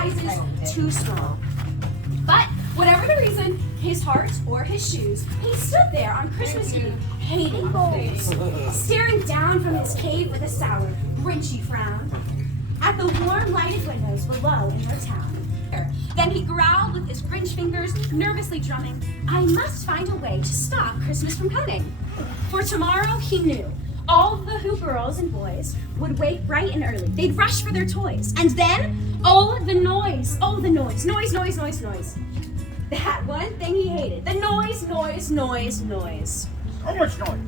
sizes too small. But whatever the reason, his heart or his shoes, he stood there on Christmas Eve, hating goals, staring down from his cave with a sour, Grinchy frown at the warm lighted windows below in their town. Then he growled with his Grinch fingers, nervously drumming, I must find a way to stop Christmas from coming. For tomorrow, he knew, all the Who girls and boys would wake bright and early. They'd rush for their toys. And then, oh, the noise, noise. That one thing he hated, the noise. How much noise?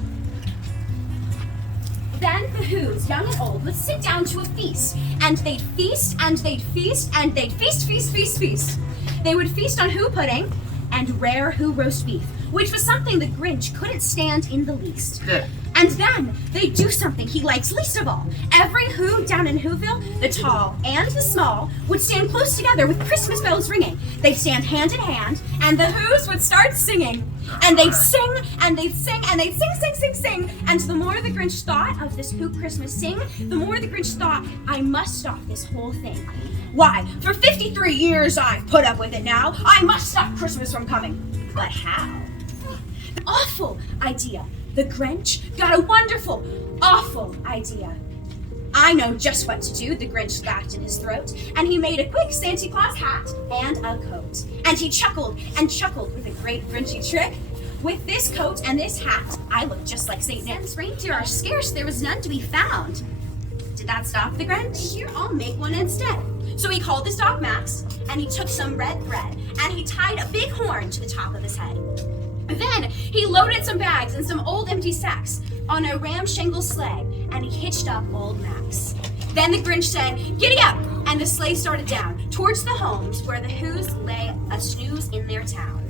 Then the Who's, young and old, would sit down to a feast, and they'd feast, and they'd feast, and they'd feast. They would feast on Who pudding and rare Who roast beef, which was something the Grinch couldn't stand in the least. Yeah. And then they'd do something he likes least of all. Every Who down in Whoville, the tall and the small, would stand close together with Christmas bells ringing. They'd stand hand in hand, and the Who's would start singing. And they'd sing, and they'd sing, and they'd sing. And the more the Grinch thought of this Who Christmas sing, the more the Grinch thought, I must stop this whole thing. Why, for 53 years I've put up with it now. I must stop Christmas from coming. But how? Awful idea. The Grinch got a wonderful, awful idea. I know just what to do, the Grinch laughed in his throat, and he made a quick Santa Claus hat and a coat. And he chuckled and chuckled with a great Grinchy trick. With this coat and this hat, I look just like St. Nick's reindeer are scarce, there was none to be found. Did that stop the Grinch? Here, I'll make one instead. So he called his dog Max, and he took some red thread, and he tied a big horn to the top of his head. Then he loaded some bags and some old empty sacks on a ramshackle sleigh, and he hitched up old Max. Then the Grinch said, giddy up, and the sleigh started down towards the homes where the Who's lay a snooze in their town.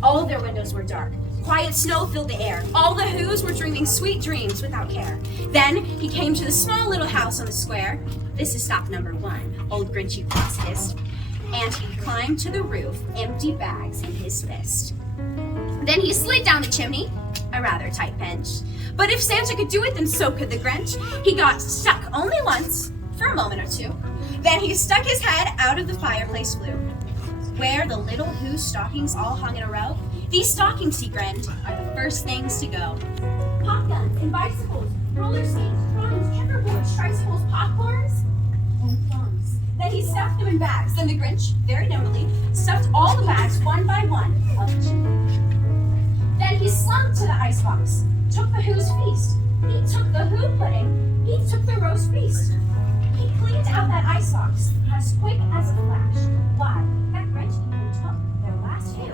All their windows were dark. Quiet snow filled the air. All the Who's were dreaming sweet dreams without care. Then he came to the small little house on the square. This is stop number 1, old Grinchy Claus hissed. And he climbed to the roof, empty bags in his fist. Then he slid down the chimney, a rather tight bench. But if Santa could do it, then so could the Grinch. He got stuck only once, for a moment or two. Then he stuck his head out of the fireplace flue, where the little Who's stockings all hung in a row. These stockings, he grinned, are the first things to go. Pop guns and bicycles, roller skates, drums, checkerboards, tricycles, popcorns, and plums. Then he stuffed them in bags. Then the Grinch, very nimbly, stuffed all the bags one by one up the chimney. Then he slunk to the icebox, took the Who's feast. He took the Who pudding, he took the roast beast. He cleaned out that icebox as quick as a flash. Why, that Grinch even took their last Who.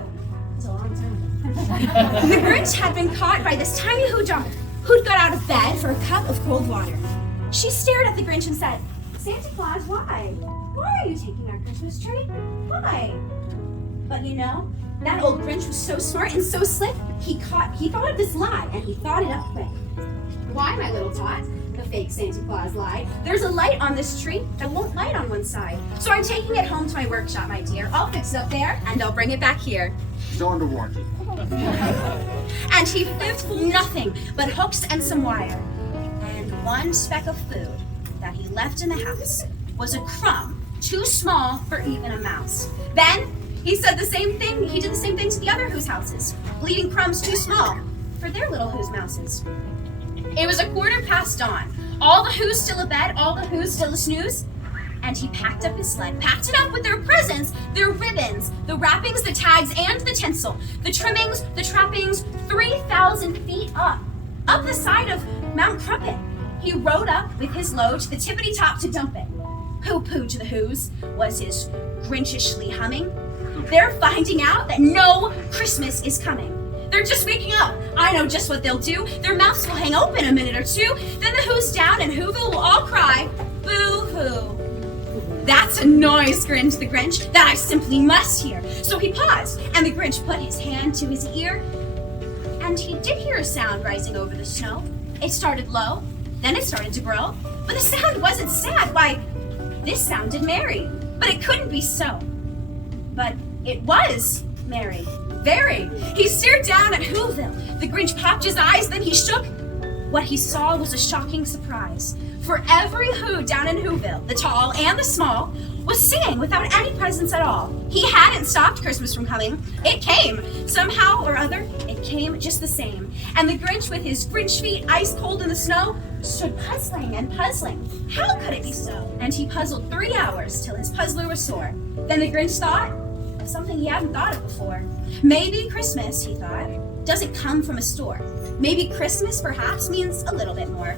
It's a long time. The Grinch had been caught by this tiny Who daughter, who'd got out of bed for a cup of cold water. She stared at the Grinch and said, Santa Claus, why? Why are you taking our Christmas tree? Why? But you know, that old Grinch was so smart and so slick, he thought of this lie, and he thought it up quick. Why, my little tot, the fake Santa Claus lied. There's a light on this tree that won't light on one side. So I'm taking it home to my workshop, my dear. I'll fix it up there, and I'll bring it back here. Still under warranty. And he lived for nothing but hooks and some wire. And one speck of food that he left in the house was a crumb too small for even a mouse. Then he did the same thing to the other Who's houses, leaving crumbs too small for their little Who's mouses. It was 1:15 dawn. All the Who's still abed, all the Who's still a snooze. And he packed up his sled, packed it up with their presents, their ribbons, the wrappings, the tags, and the tinsel, the trimmings, the trappings, 3,000 feet up the side of Mount Crumpet. He rode up with his load to the tippity top to dump it. Pooh-pooh to the Who's was his Grinchishly humming. They're finding out that no Christmas is coming. They're just waking up. I know just what they'll do. Their mouths will hang open a minute or two. Then the Who's down and Whoville will all cry, boo-hoo. That's a noise, grinned the Grinch, that I simply must hear. So he paused, and the Grinch put his hand to his ear, and he did hear a sound rising over the snow. It started low, then it started to grow, but the sound wasn't sad. Why, this sounded merry, but it couldn't be so. But it was merry, very. He stared down at Whoville. The Grinch popped his eyes, then he shook. What he saw was a shocking surprise. For every Who down in Whoville, the tall and the small, was singing without any presents at all. He hadn't stopped Christmas from coming. It came. Somehow or other, it came just the same. And the Grinch, with his Grinch feet ice cold in the snow, stood puzzling and puzzling. How could it be so? And he puzzled 3 hours till his puzzler was sore. Then the Grinch thought of something he hadn't thought of before. Maybe Christmas, he thought, doesn't come from a store. Maybe Christmas perhaps means a little bit more.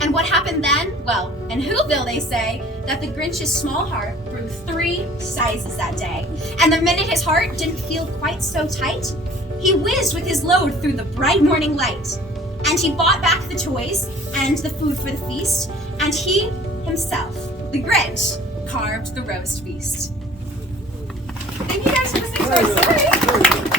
And what happened then? Well, in Whoville they say that the Grinch's small heart grew 3 sizes that day. And the minute his heart didn't feel quite so tight, he whizzed with his load through the bright morning light. And he bought back the toys and the food for the feast, and he himself, the Grinch, carved the roast feast. Thank you guys for listening to our story.